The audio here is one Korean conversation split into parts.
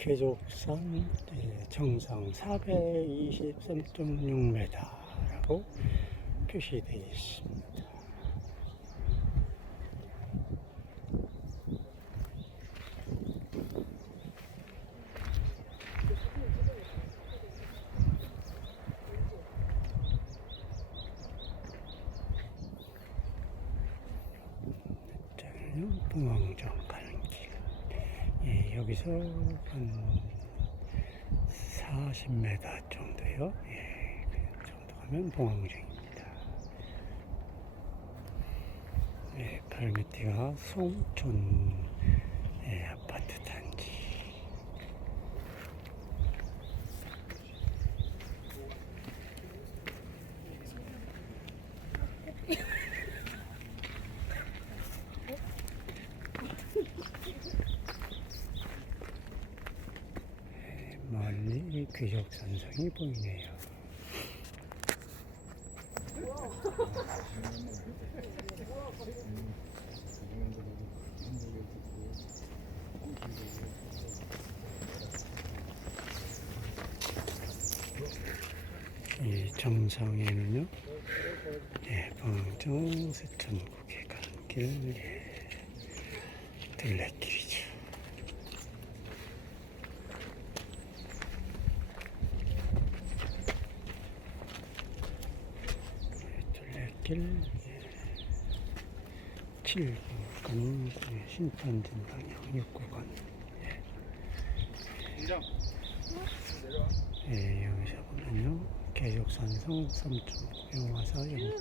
계족산 예, 정상 423.6m라고 표시되어 있습니다. 길. 예, 여기서 한 40m 정도요. 예, 그 정도 가면 봉황정입니다. 예, 발밑에가 송촌 예, 아파트 단지. 멀리 귀족 산성이 보이네요. 이 정상에는요, 예, 방정 세천국에 가는 길, 예, 들레길이죠. 둘레 길 7구간 신탄진 방향 6구간. 공장 예, 여기서 보면요. 계족산성 3.9 영화사 0.9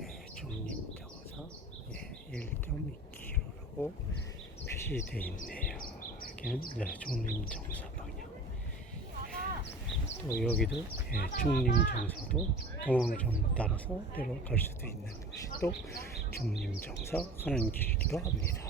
예, 중림정사 예, 1.2km라고 표시되어 있네요. 여기는 네, 중림정사. 방향 또 여기도 예, 중림정사도 공항점 따라서 내려갈 수도 있는 것이 또 중림정사 가는 길이기도 합니다.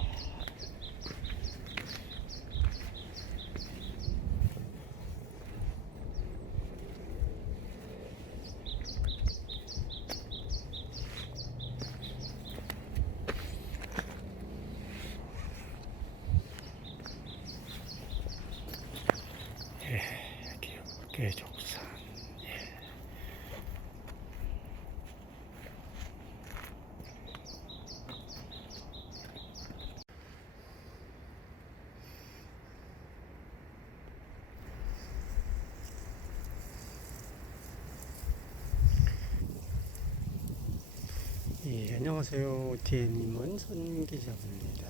예, 여기 계족산 예. 예, 안녕하세요. DN님은 손기자입니다.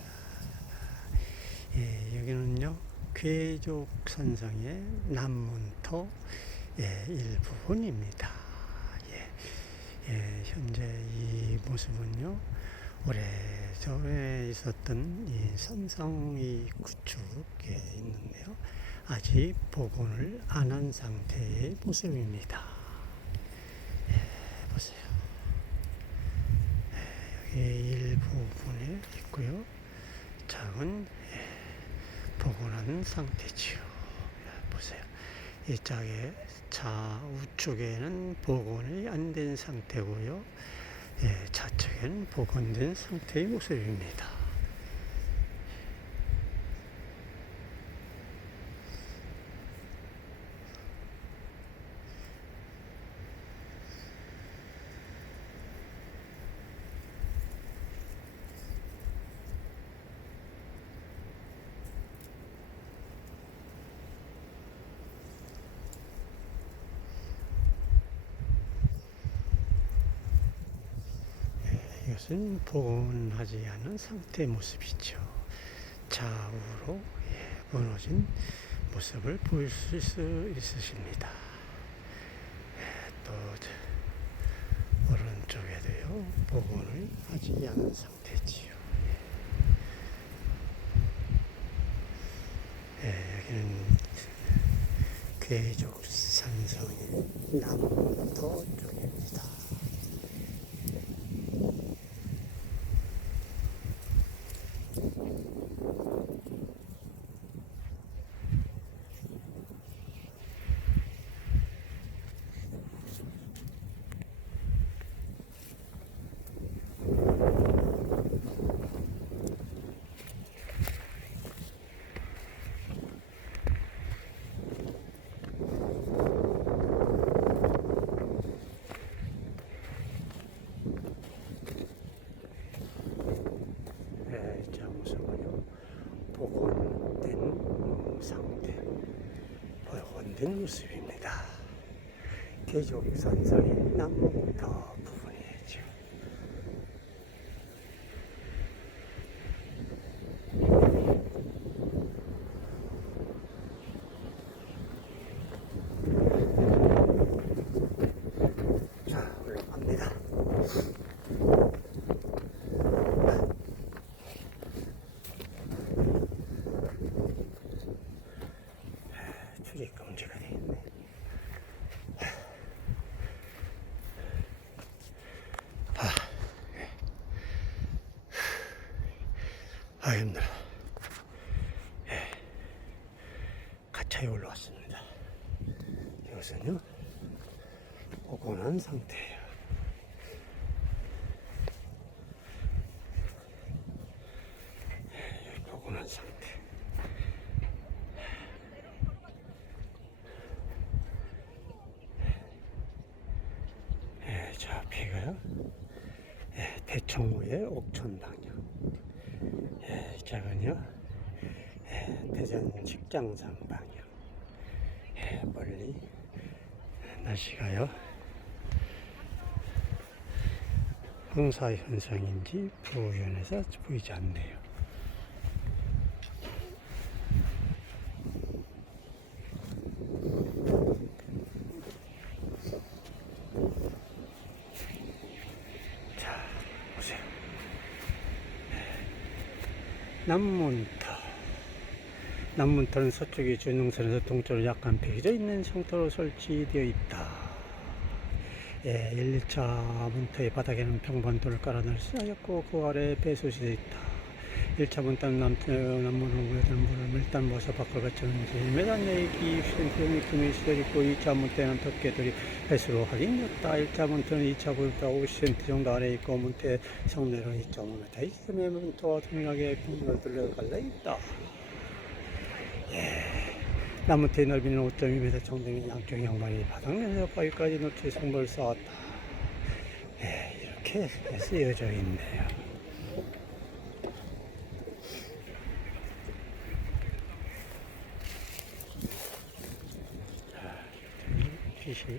예, 여기는요, 괴족 산성의 남문터 예, 일부분입니다. 예, 예, 현재 이 모습은요, 오래전에 있었던 이 산성이 구축에 있는데요. 아직 복원을 안 한 상태의 모습입니다. 예, 보세요. 여기 일부분에 있고요. 작은 예, 복원한 상태지요. 예, 보세요. 이 짝에 좌우쪽에는 복원이 안 된 상태고요. 예, 좌측에는 복원된 상태의 모습입니다. 이 것은 복원하지 않은 상태 모습이죠. 좌우로 예, 무너진 모습을 보일 수 있- 있으십니다. 예, 또 저, 오른쪽에도요 복원을 하지 않은 상태지요. 예, 예, 여기는 괴족 산성의 쪽입 있는 모습입니다. 계족산성의 남부터 부분이죠. 자, 올라갑니다. 출입금 문제가 돼 있네. 아, 힘들어. 예. 가차에 올라왔습니다. 이것은요, 오곤한 상태예요. 예, 포근한 상태. 예, 저 앞에가요, 예, 대청호의 옥천 방향. 예, 작은요, 예, 대전 직장상 방향. 예, 멀리 날씨가요. 황사 현상인지 부연해서 보이지 않네요. 자, 보세요. 남문터. 남문터는 서쪽이 준흥선에서 동쪽으로 약간 비어져 있는 형태로 설치되어 있다. 예, 1, 2차 문터의 바닥에는 평반도를 깔아 넣을 수 하였고 그 아래에 배수시되어 있다. 1차 문터는 남, 어, 남문으로 모여드는 물을 밀단 모서 밖을 거쳤는지 1m 내의 기센티미 금이 시절있고 2차 문터에는 덮개들이 배수로 확인되었다. 1차 문터는 2차 문터 50cm 정도 아래에 있고 문터의 성내로는 2.5m 있음에 문터와 동일하게 평면을 둘러 갈라있다. 나무테의 넓이는 5.2m 정도면 양쪽 양반이 바닥면에서 바위까지 노출 성벌을 쌓았다. 예, 이렇게 쓰여져 있네요. 자, 빛이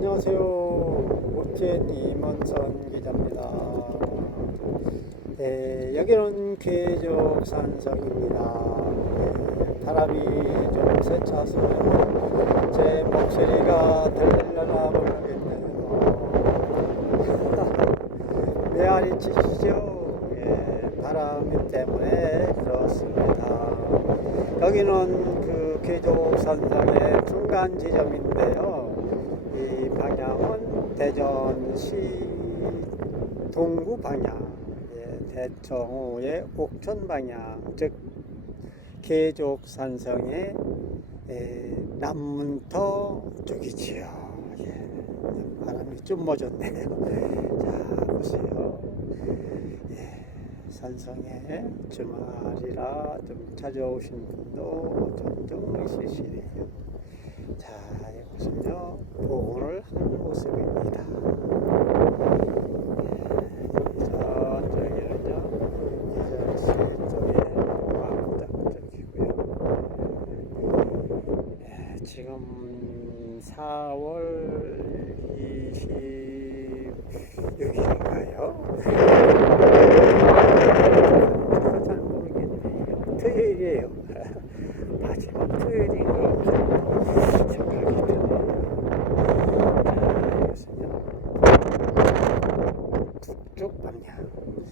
네, 안녕하세요. 오켓 이문선 기자입니다. 네, 여기는 계적 산성입니다. 네, 바람이 좀 세차서 제 목소리가 들리려나 모르겠네요. 메아리 치시죠? 예, 바람 때문에 그렇습니다. 여기는 그 계족 산성의 중간 지점인데요. 이 방향은 대전시 동구 방향, 예, 대청호의 옥천 방향, 즉 계족 산성의 예, 남문터 쪽이지요. 예, 바람이 좀 멎었네요. 자, 보세요. 예, 산성에 주말이라 좀 찾아오신 분도 종종 있으시네요. 자, 이곳은요,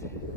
Thank you.